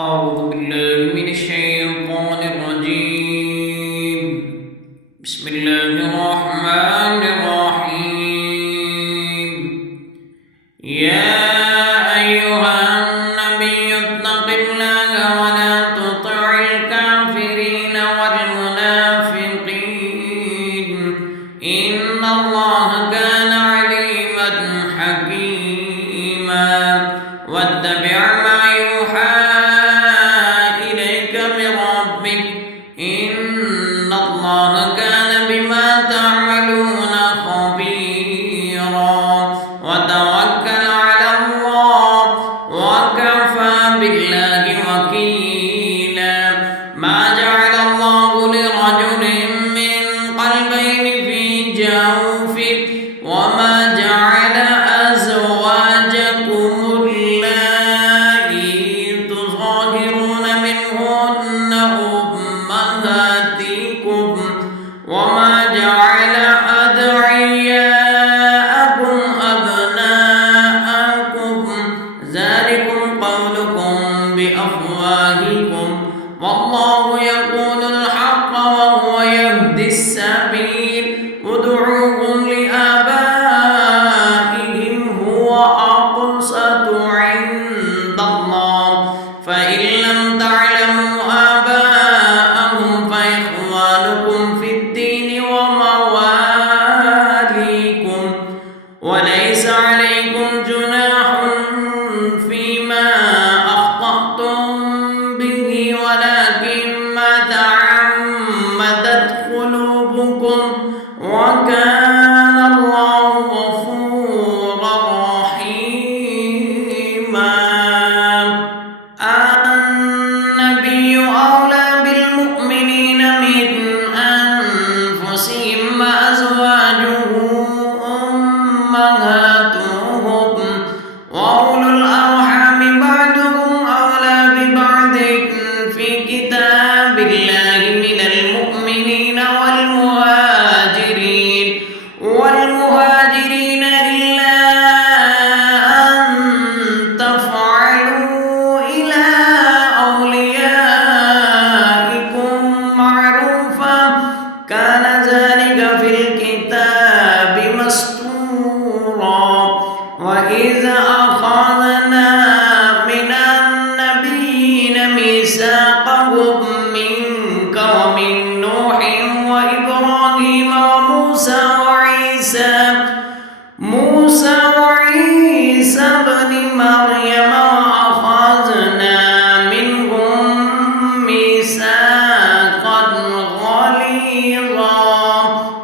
أعوذ بالله من الشيطان الرجيم. بسم الله الرحمن الرحيم. يا أيها النبي اتق الله ولا تطع الكافرين والمنافقين إن الله كان عليما حكيما. واتبع ما يوحى إليك من ربك إن الله كان بما تعملون خبيرا. وتوكل على الله وكفى بالله وكيلا. ما جعل الله لرجل من قلبين في جوفه وما جعل أزواجكم اللائي تظاهرون منهن أمهاتكم وما جعل أدعياءكم أبناءكم ذلكم قولكم بأفواهكم والله يقول الحق وهو يهدي السبيل. ادعوهم لآبائهم هو أقسط عند الله فإن لم تعلموا آباءهم فإخوانكم في الدين ومواليكم وليس عليكم جناح فيما أخطأتم به ولكن ما تعمدت قلوبكم وكان الله غفورا رحيما. النبي أولى بالمؤمنين من أنفسهم وأزواجه أمهاتهم وأولو الأرحام بعضهم أولى ببعض في كتاب الله من المؤمنين والمهاجرين إلا أن تفعلوا إلى أوليائكم معروفا كان ذلك في الكتاب مسطورا. وإذا أخذنا من النبيين ميثاقهم منك ومن نوح وإبراهيم وموسى وعيسى بن مريم وأخذنا منهم ميثاقا غليظا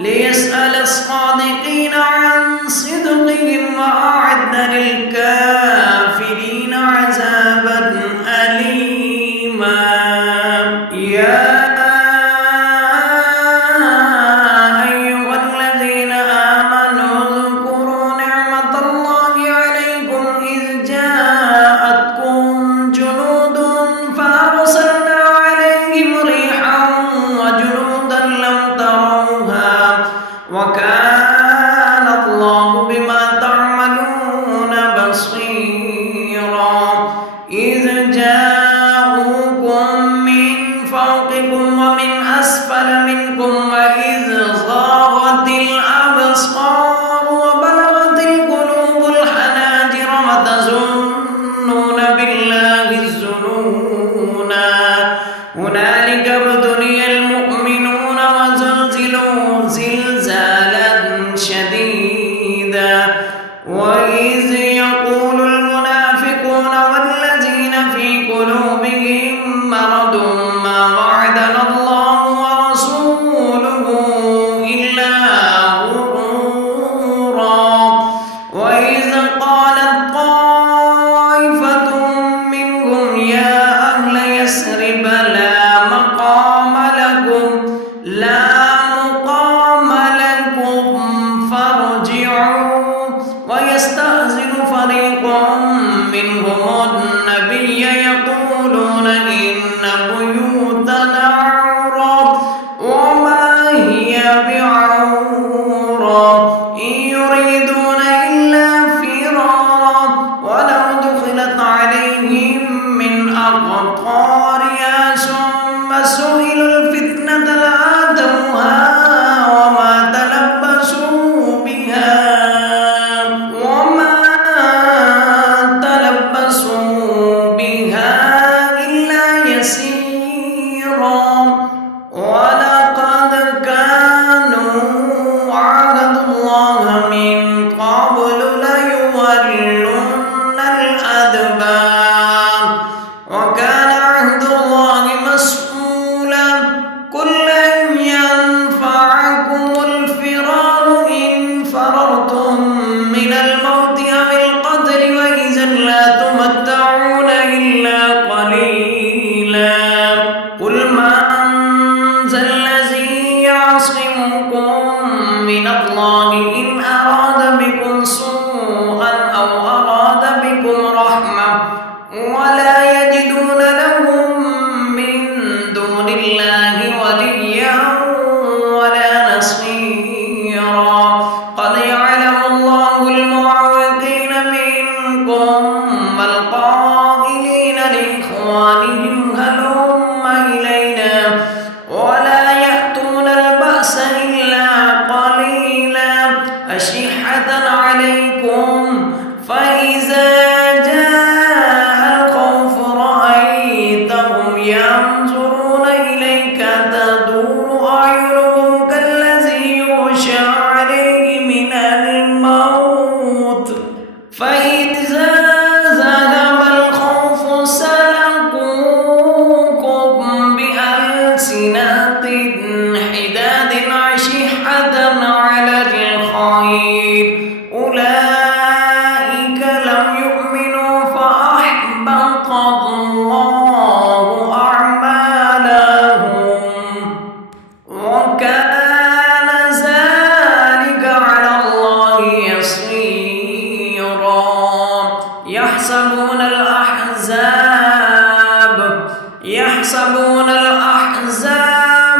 ليسأل الصادقين عن صدقهم وأعد للكافرين عذابا أليما. يا وكان الله بما تعملون بصيرا. إذ جاءوكم من فوقكم ومن أسفل منكم وإذ زاغت الأبصار وبلغت القلوب الحناجر وتظنون بالله الظنونا. هنالك ابتلي المؤمنون وزلزلوا زلزالا شديدا. وإذ يقول المنافقون والذين في قلوبهم مرض ما وعدنا الله ورسوله إلا غرورا. وإذ قالت طائفة منهم يا أهل يثرب لا مقام لكم فارجعوا ويستأذن فريق ثم القائلين لإخوانهم هلم إلينا ولا يأتون البأس إلا قليلا أشحة عليكم فإذا جاء الخوف رأيتهم ينظرون إليك تدور أعينهم كالذي يغشى عليه من الموت فإذا ذهب الخوف سلقوكم بألسنة حداد أشحة على الخير أولئك لم يؤمنوا فأحبط الله أعمالهم وكان ذلك على الله يسيرا يحسبون الأحزاب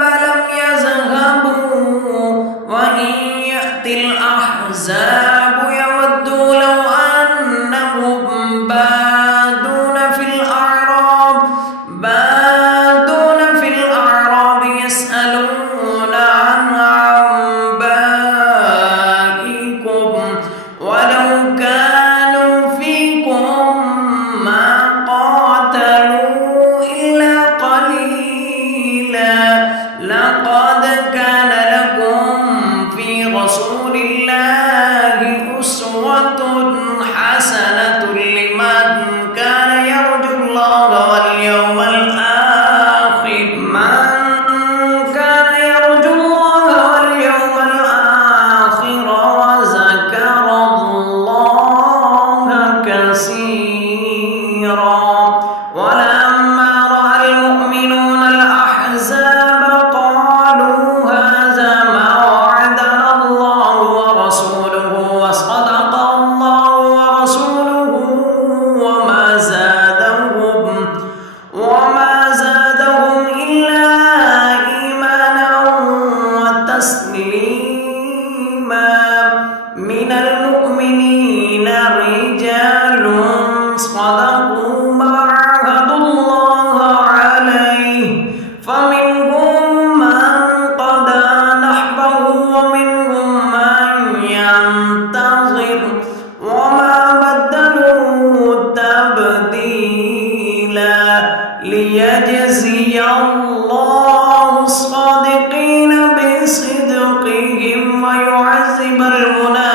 لم يذهبوا وإن يأتي الأحزاب يودوا لو أنهم بادون في الأعراب يسألون عن أنبائكم ولو كانوا فيكم ما قاتلوا إلا قليلا لقد كان لكم في رسول الله أسوة حسنة لمن كان يرجو الله واليوم الآخر وذكر الله كثيرا ولما رأى المؤمنون الأحزاب قالوا هذا ما وعدنا الله ورسوله وصدق الله ورسوله وما زادهم إلا إيمانا وتسليما من المؤمنين رجال صدقوا ما عاهدوا الله عليه فمنهم من قضى نحبه ومنهم من ينتظر وما بدلوا تبديلا ليجزي الله الصادقين بصدقهم ويعذب المنافقين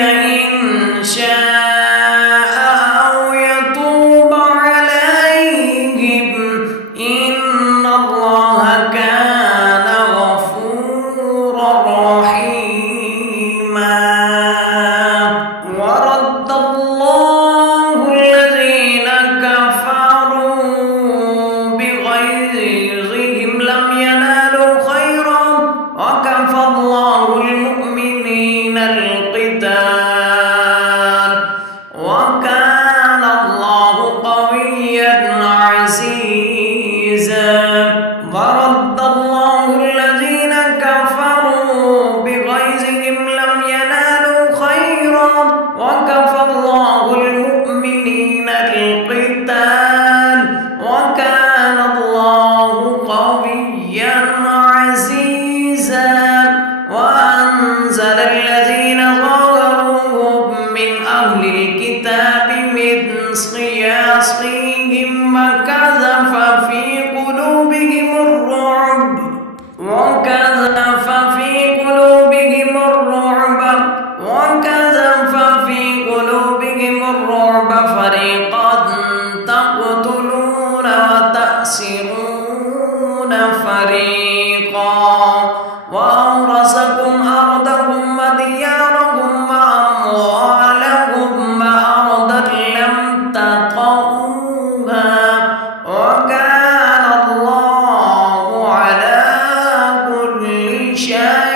إن شاء أو يتوب عليهم إن الله كان غفورا رحيما ورد الله الذين كفروا بغيظهم لم ينالوا خيرا وكفى الله المؤمنين القتال وكان الله قويا عزيزا ورد الله الذين كفروا بغيظهم لم ينالوا خيرا وكفى الله المؤمنين القتال وكان الله قويا عزيزا وأنزل الذين ظاهروهم من أهل الكتاب من صياصيهم وقذف في قلوبهم الرعب فريقا تقتلون وتأسرون فريقا وأورثكم أرضهم وديارهم وأموالهم وأرضا لم تطئوها وكان الله على كل شيء